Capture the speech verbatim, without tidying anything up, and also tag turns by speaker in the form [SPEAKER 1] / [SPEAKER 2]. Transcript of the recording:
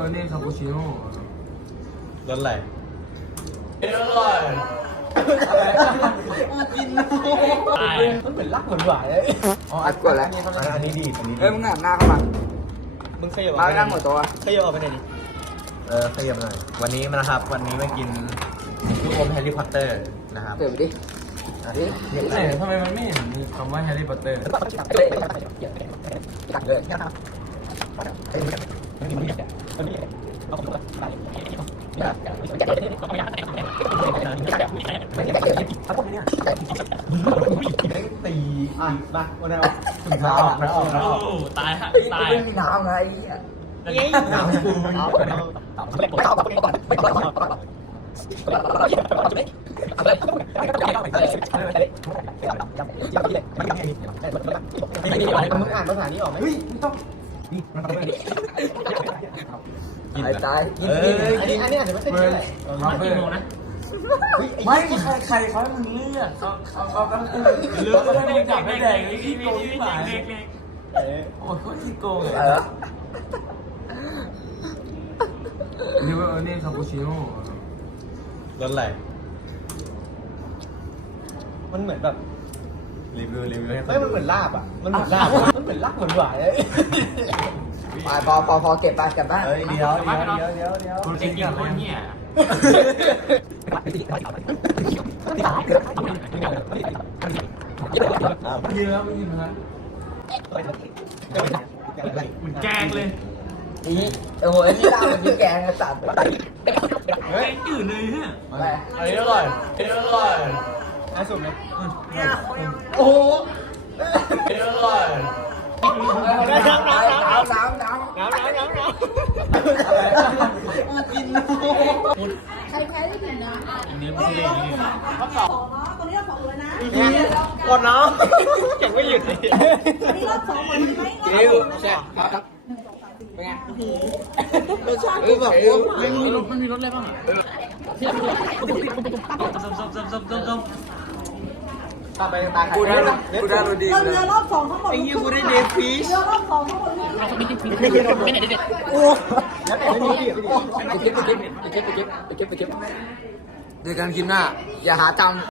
[SPEAKER 1] อันนี้คาปูชิโน่
[SPEAKER 2] รสอะไร
[SPEAKER 1] อร่อยกินมันเหมือนรักเหมือนหวานเลยอ๋ออัดกดแล้ว
[SPEAKER 2] อันนี้ดีอันนี้ดี
[SPEAKER 1] เอ้ยมึงหันหน้าเข้ามา
[SPEAKER 2] มึงขยับ
[SPEAKER 1] มานั่งหัวโต๊ะ
[SPEAKER 2] ขยับออกไปไหนดิเออขยับหน่อยวันนี้นะครับ วันนี้มากินลูกอมแฮร์รี่พอตเตอร์นะครับ
[SPEAKER 1] เดี๋ยวดิไหนทำไมมันไม่เห็นมีคำว่าแฮร์รี่พอตเตอร์ตักเลย
[SPEAKER 2] ตีอ่ะมาวันนี้ถึงเท้าแล้วออกแล้ว
[SPEAKER 3] ตายฮะตาย
[SPEAKER 1] ไม่มีน้ำไง
[SPEAKER 2] น้ำปูมึงอ่านภาษานี้ออกไหมเฮ้ยไม่ต้องนี่มันต้อง
[SPEAKER 1] ตายตายกิน
[SPEAKER 2] อันนี้อันนี้อาจจะไม่ใช่เลย
[SPEAKER 3] มากี่โมงนะ
[SPEAKER 1] ไม่ใครใครเขาให้มึงเลือกเขาเขาเขาต้องเลือกเลือกไม่ได้จับไม่แดงเลยที่โกงที่หมายโอ้ยเขาที่โกงเลยนี่ว่าอันนี้คาปูชิโน่
[SPEAKER 2] รสอะไรมันเหมือนแบบรีวิวรีวิวให้ไม่มันเหมือนลาบอ่ะมันเหมือนลาบมันเหมือนลาบเหมือนหวานเลย
[SPEAKER 1] ไปพอพอพอเก็บไปเก็บได้
[SPEAKER 2] เฮ้ยเดี๋ยวเดี๋ยวเดี๋ยวเดี๋ยว
[SPEAKER 3] เด็กกินคนเนี่ย
[SPEAKER 1] ยืนแล้วไม่ยืนนะ
[SPEAKER 3] เหมือนแกงเลย
[SPEAKER 1] นี่โอ้โหนี่ลาบเป็นแกงสัตว์
[SPEAKER 3] แกงจืดเลยเนี่ย
[SPEAKER 1] อันนี้อร่อยอันนี้อร่อย
[SPEAKER 2] น่าสุดไหม
[SPEAKER 1] โอ้โหอันนี้อร่อยน้ำน้ำน้ำน้ำน้ำน้ำน้ำน้ำน้ำกิน
[SPEAKER 4] ใครแพ้ได้กินนะ
[SPEAKER 3] อันนี้ไม่ใช่เรื่องนี้
[SPEAKER 4] รอบสองเนาะตัวนี้รอบสองเลยนะ
[SPEAKER 2] ก่อนเนาะยังไม่หยุดเลย
[SPEAKER 4] ตัวนี้รอบสองหมดไหม
[SPEAKER 1] เร็วใช่ครับเป็นไงรสชาติคือแบบ
[SPEAKER 3] มันมีรสมันมีรสอะไรบ้างอ่ะส้มส้มส้มส้มส้มส้ม
[SPEAKER 2] ตาไปตา
[SPEAKER 1] กูได้กูได้รสดี
[SPEAKER 4] เรือรอบสองทั้งหมด
[SPEAKER 1] ไอ้ยี่กูได้เดฟิช
[SPEAKER 4] เรือรอบสองทั้งหมด
[SPEAKER 3] เราไม่ได้ฟิไม่ได้ไม่ได้เด็ด
[SPEAKER 1] โอ้แล้วแต่ไม่ดีไปเก็บไปเก็บไปเก็บไปเก็บไปเก็บไปเก็บเดี๋ยวกันกินหน้าอย่าหาจำ